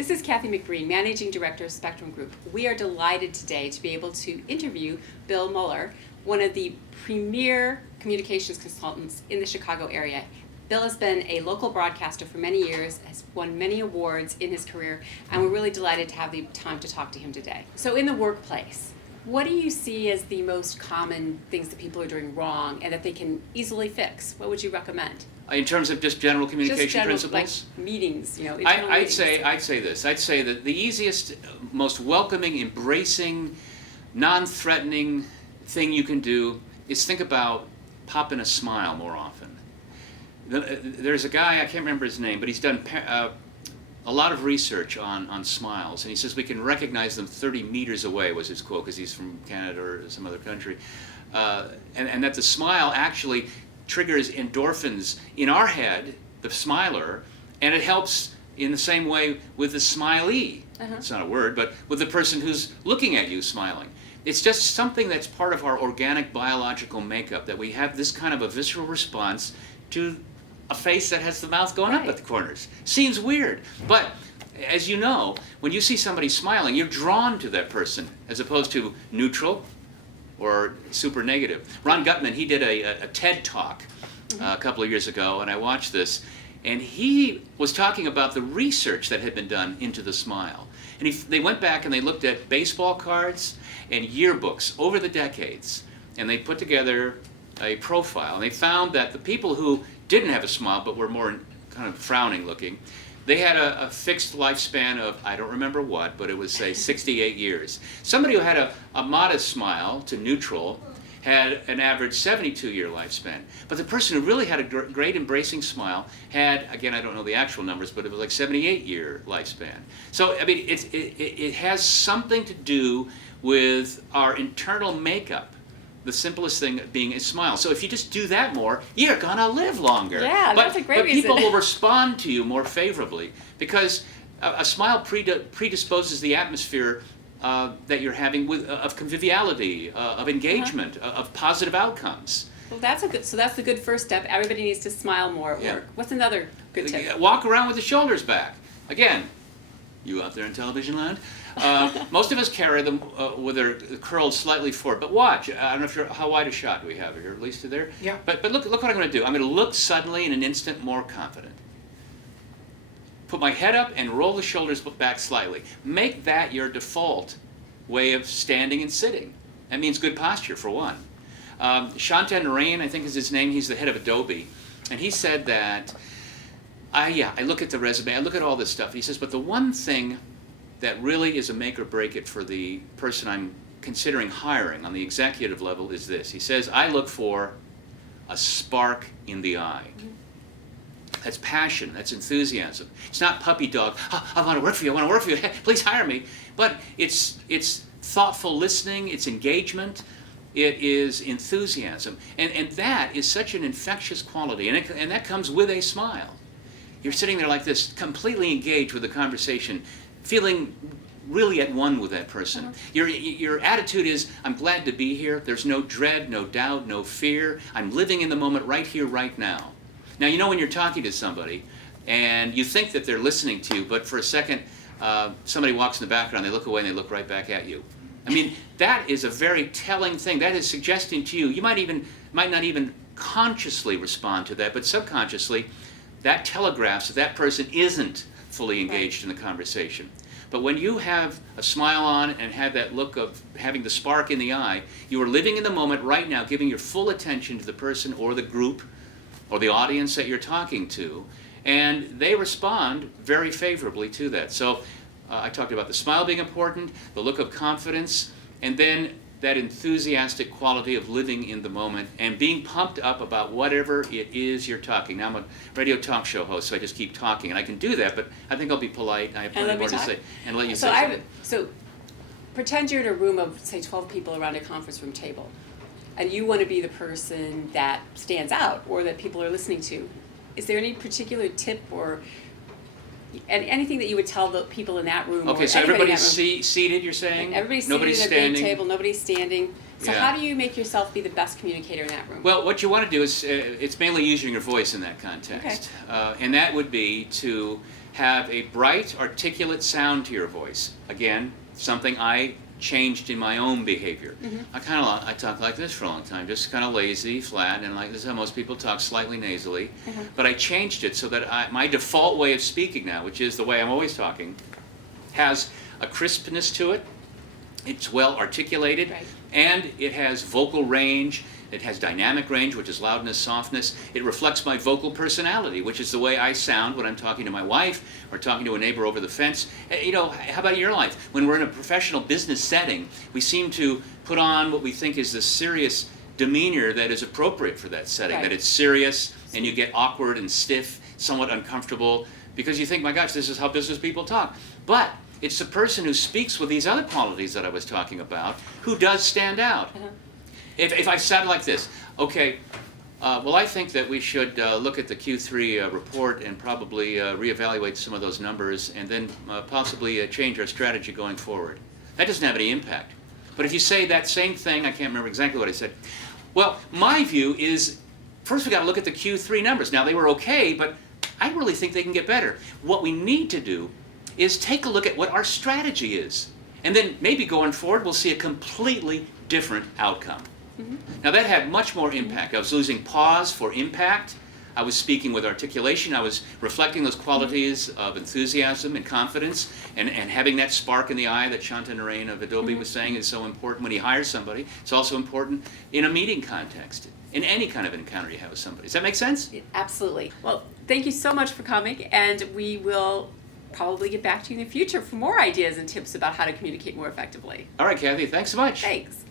This is Kathy McBreen, Managing Director of Spectrum Group. We are delighted today to be able to interview Bill Moller, one of the premier communications consultants in the Chicago area. Bill has been a local broadcaster for many years, has won many awards in his career, and we're really delighted to have the time to talk to him today. So in the workplace, what do you see as the most common things that people are doing wrong and that they can easily fix? What would you recommend? In terms of just general communication Just general, principles? like meetings, internal I'd meetings. say this. I'd say that the easiest, most welcoming, embracing, non-threatening thing you can do is think about popping a smile more often. There's a guy, I can't remember his name, but he's done a lot of research on smiles, and he says we can recognize them 30 meters away, was his quote, because he's from Canada or some other country, and that the smile actually triggers endorphins in our head, the smiler, and it helps in the same way with the smiley. It's not a word, but with the person who's looking at you smiling. It's just something that's part of our organic biological makeup, that we have this kind of a visceral response to a face that has the mouth going up at the corners. Seems weird, but as you know, when you see somebody smiling, you're drawn to that person as opposed to neutral or super negative. Ron Gutman, he did a TED Talk a couple of years ago, and I watched this, and he was talking about the research that had been done into the smile. And they went back and they looked at baseball cards and yearbooks over the decades, and they put together a profile, and they found that the people who didn't have a smile but were more kind of frowning looking, they had a fixed lifespan of, I don't remember what, but it was, say, 68 years. Somebody who had a modest smile to neutral had an average 72-year lifespan. But the person who really had a great embracing smile had, again, I don't know the actual numbers, but it was like 78-year lifespan. So, I mean, it has something to do with our internal makeup. The simplest thing being a smile. So if you just do that more, you're gonna live longer. Yeah, that's a great reason. But people will respond to you more favorably because a smile predisposes the atmosphere that you're having of conviviality, of engagement, of positive outcomes. Well, that's the good first step. Everybody needs to smile more at work. What's another good tip? Walk around with the shoulders back. Again, you out there in television land, most of us carry them with their curled slightly forward. But watch, I don't know how wide a shot do we have here, at least to there? Yeah. But look what I'm going to do. I'm going to look suddenly in an instant more confident. Put my head up and roll the shoulders back slightly. Make that your default way of standing and sitting. That means good posture, for one. Shantan Narayan, I think is his name, he's the head of Adobe, and he said that, I look at the resume, I look at all this stuff. He says, but the one thing that really is a make or break it for the person I'm considering hiring on the executive level is this. He says, I look for a spark in the eye. That's passion, that's enthusiasm. It's not puppy dog, I want to work for you, I want to work for you, please hire me. But it's thoughtful listening, it's engagement, it is enthusiasm. And that is such an infectious quality, and that comes with a smile. You're sitting there like this, completely engaged with the conversation, feeling really at one with that person. Your attitude is, I'm glad to be here. There's no dread, no doubt, no fear. I'm living in the moment right here, right now. Now, you know when you're talking to somebody and you think that they're listening to you, but for a second, somebody walks in the background, they look away and they look right back at you. I mean, that is a very telling thing. That is suggesting to you, you might not even consciously respond to that, but subconsciously, that telegraphs that that person isn't fully engaged in the conversation. But when you have a smile on and have that look of having the spark in the eye, you are living in the moment right now, giving your full attention to the person or the group or the audience that you're talking to, and they respond very favorably to that. So I talked about the smile being important, the look of confidence, and then that enthusiastic quality of living in the moment and being pumped up about whatever it is you're talking. Now I'm a radio talk show host, so I just keep talking, and I can do that, but I think I'll be polite, I have plenty more to say, and let you say something. So pretend you're in a room of, say, 12 people around a conference room table, and you want to be the person that stands out or that people are listening to. Is there any particular tip or And anything that you would tell the people in that room. Okay, or so anybody in that everybody's room. seated, you're saying? Everybody's Nobody's seated at a big standing? table, nobody's standing. So Yeah. how do you make yourself be the best communicator in that room? Well, what you want to do is, it's mainly using your voice in that context. And that would be to have a bright, articulate sound to your voice. Again, something I changed in my own behavior. I talked like this for a long time, just kind of lazy, flat, and like this is how most people talk, slightly nasally. But I changed it so that my default way of speaking now, which is the way I'm always talking, has a crispness to it. It's well articulated, Right. and it has vocal range. It has dynamic range, which is loudness, softness. It reflects my vocal personality, which is the way I sound when I'm talking to my wife or talking to a neighbor over the fence. You know, how about in your life? When we're in a professional business setting, we seem to put on what we think is the serious demeanor that is appropriate for that setting, Right. that it's serious and you get awkward and stiff, somewhat uncomfortable, because you think, my gosh, this is how business people talk. But it's the person who speaks with these other qualities that I was talking about who does stand out. If I sound like this, okay, well, I think that we should look at the Q3 report and probably reevaluate some of those numbers and then possibly change our strategy going forward. That doesn't have any impact. But if you say that same thing, I can't remember exactly what I said. Well, my view is, first we got to look at the Q3 numbers. Now, they were okay, but I really think they can get better. What we need to do is take a look at what our strategy is. And then maybe going forward, we'll see a completely different outcome. Now that had much more impact. I was losing pause for impact. I was speaking with articulation. I was reflecting those qualities of enthusiasm and confidence and having that spark in the eye that Shanta Narain of Adobe was saying is so important when you hire somebody. It's also important in a meeting context, in any kind of encounter you have with somebody. Does that make sense? Absolutely. Well, thank you so much for coming, and we will probably get back to you in the future for more ideas and tips about how to communicate more effectively. All right, Kathy, thanks so much. Thanks.